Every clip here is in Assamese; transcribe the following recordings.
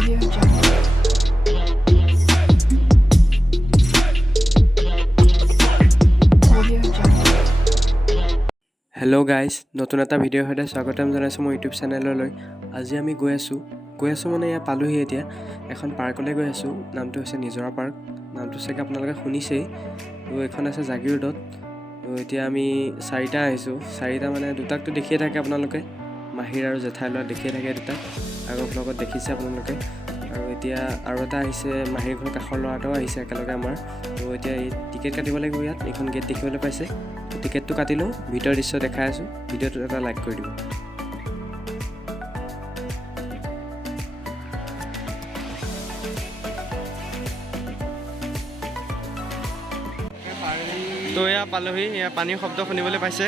হেল্ল' গাইজ, নতুন এটা ভিডিঅ'ৰ সৈতে স্বাগতম জনাইছোঁ মোৰ ইউটিউব চেনেললৈ। আজি আমি গৈ আছোঁ মানে ইয়াত পালোহি এতিয়া এখন পাৰ্কলৈ গৈ আছোঁ। নামটো হৈছে নিজৰা পাৰ্ক। নামটো চাগে আপোনালোকে শুনিছেই। তো এইখন আছে জাগিৰোডত। তো এতিয়া আমি চাৰিটা আহিছোঁ। চাৰিটা মানে দুটাকতো দেখিয়ে থাকে আপোনালোকে, মাহীৰ আৰু জেঠাই ল'ৰা দেখিয়ে থাকে দুটাক, আগৰ ব্লগত দেখিছে আপোনালোকে। আৰু এতিয়া আৰু এটা আহিছে, মাহীৰ ঘৰৰ কাষৰ ল'ৰা এটাও আহিছে একেলগে আমাৰ। তো এতিয়া এই টিকেট কাটিব লাগিব ইয়াত, এইখন গেট দেখিবলৈ পাইছে। টিকেটটো কাটি লওঁ, ভিতৰৰ দৃশ্য দেখাই আছোঁ। ভিডিঅ'টোত এটা লাইক কৰি দিব। তো এয়া পালোহি, এয়া পানীৰ শব্দ শুনিবলৈ পাইছে।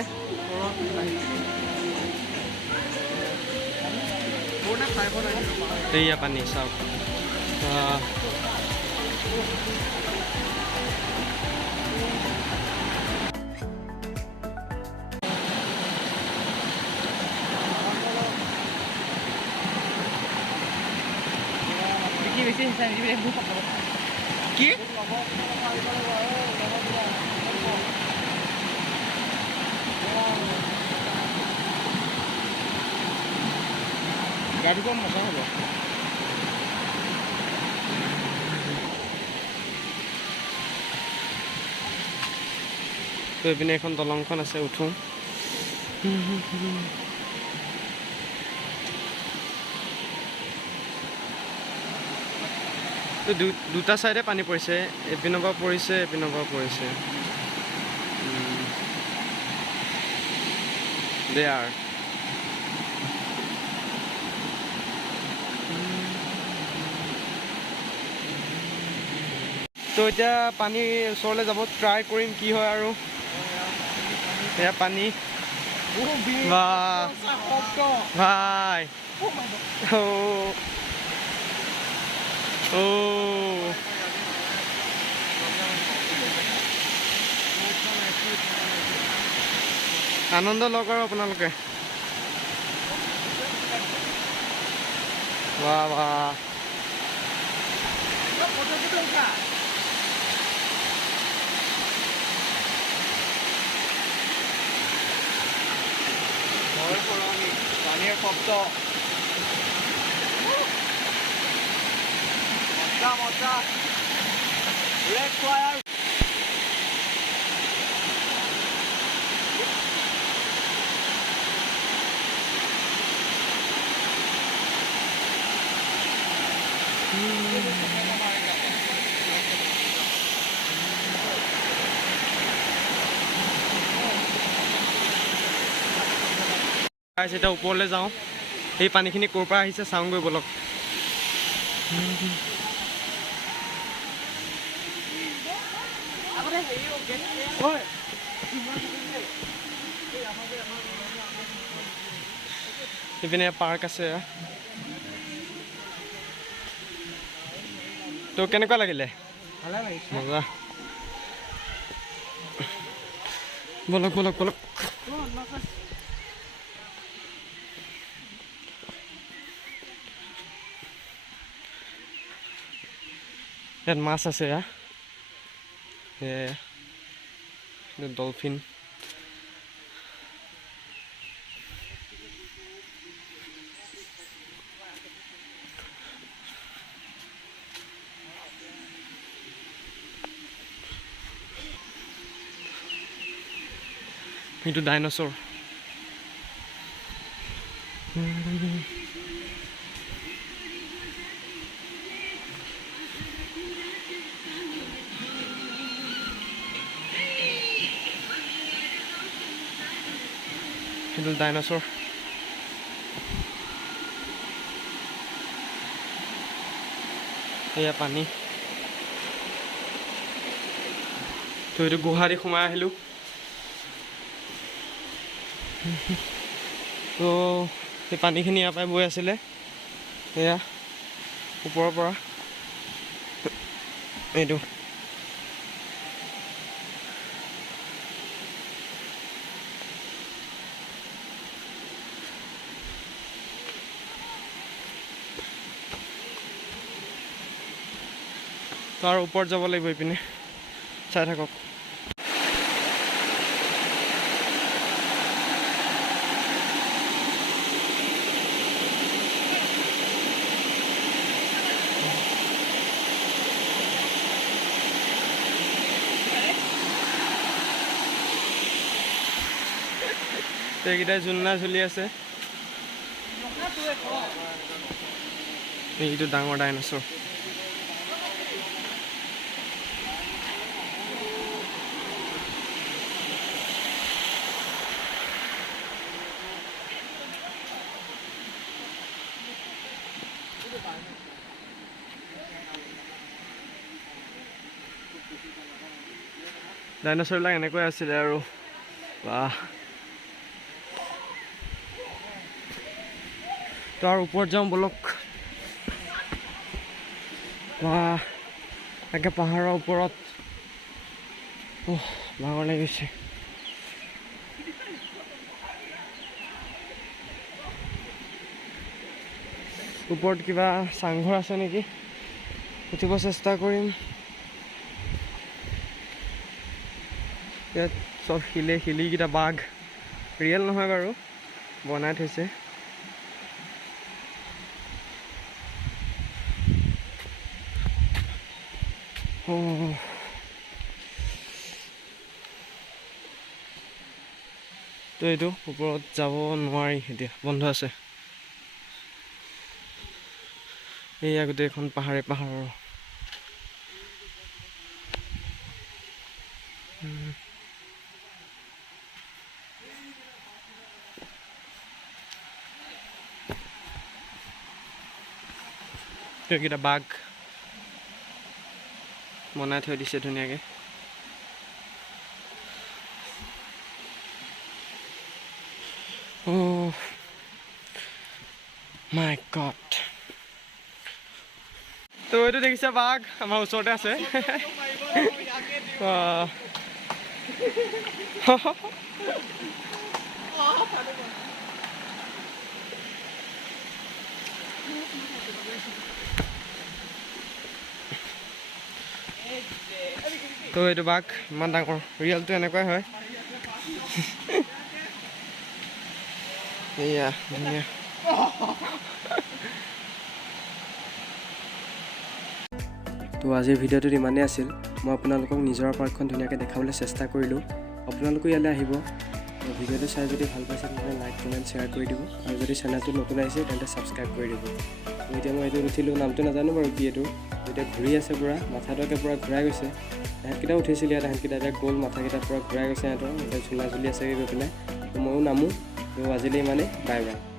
এয়া পানী চাওক। কি গাড়ী কম মজা হ'ব। তো এইপিনে এখন দলংখন আছে, উঠোঁ। তো দুটা চাইডে পানী পৰিছে, এপিনৰ পৰা পৰিছে, এপিনৰ পৰা পৰিছে। দে আৰ তো এতিয়া পানী ওচৰলৈ যাব ট্ৰাই কৰিম, কি হয় আৰু। এয়া পানী ভাই। আনন্দ লওক আৰু আপোনালোকে। বাহ বাহ। পানীৰ শব্দ মজা মজা। এতিয়া ওপৰলৈ যাওঁ, সেই পানীখিনি ক'ৰ পৰা আহিছে চাওঁগৈ ব'লক। ইপিনে পাৰ্ক আছে। তো কেনেকুৱা লাগিলে? মজা। ব'লক ব'লক ব'লক। ইয়াত মাছ আছে, ডলফিন। এইটো ডাইনছৰ। সেইটো ডাইনছৰ। এয়া পানী। তো এইটো গুহা দি সোমাই আহিলোঁ। তো সেই পানীখিনি ইয়াৰ পৰাই বৈ আছিলে, এয়া ওপৰৰ পৰা এইটো। তাৰ ওপৰত যাব লাগিব ইপিনে চাই থাকক এইকেইটাই জোলনা ঝুলি আছে এইটো ডাঙৰ ডাইনছৰ ডাইনছৰবিলাক এনেকৈ আছিলে আৰু বাহ তাৰ ওপৰত যাওঁ ব'লক বাহ একে পাহাৰৰ ওপৰত ভাগৰ লাগিছে ওপৰত কিবা চাংঘৰ আছে নেকি উঠিব চেষ্টা কৰিম ইয়াত চব শিলিকেইটা বাঘ ৰিয়েল নহয় বাৰু বনাই থৈছে তো এইটো ওপৰত যাব নোৱাৰি এতিয়া বন্ধ আছে এইয়া গোটেইখন পাহাৰৰ এইকেইটা বাঘ বনাই থৈ দিছে ধুনীয়াকৈ মাই গড তো এইটো দেখিছে বাঘ আমাৰ ওচৰতে আছে তো এইটো বাঘ ইমান ডাঙৰ ৰিয়েলটো এনেকুৱাই হয় এয়া ধুনীয়া তো আজিৰ ভিডিঅ'টোত ইমানেই আছিল মই আপোনালোকক নিজৰা পাৰ্কখন ধুনীয়াকৈ দেখাবলৈ চেষ্টা কৰিলোঁ আপোনালোকো ইয়ালৈ আহিব ভিডিঅ'টো চাই যদি ভাল পাইছে তেন্তে লাইক কমেণ্ট শ্বেয়াৰ কৰি দিব আৰু যদি চেনেলটো নতুন আহিছে তেন্তে ছাবস্ক্ৰাইব কৰি দিব এতিয়া মই এইটো উঠিলোঁ নামটো নাজানো বাৰু কি এইটো এতিয়া ঘূৰি আছে পূৰা মাথাটোকে পূৰা ঘূৰাই গৈছে তাহাঁতকেইটা উঠিছিল ইয়াত তাহাঁতকেইটা এতিয়া গ'ল মাথাকেইটা পূৰা ঘূৰাই গৈছে সিহঁতৰ এতিয়া ঝুলা ঝুলি আছে গৈ পেলাই ময়ো নামো তো আজিলৈ ইমানেই বাই বাই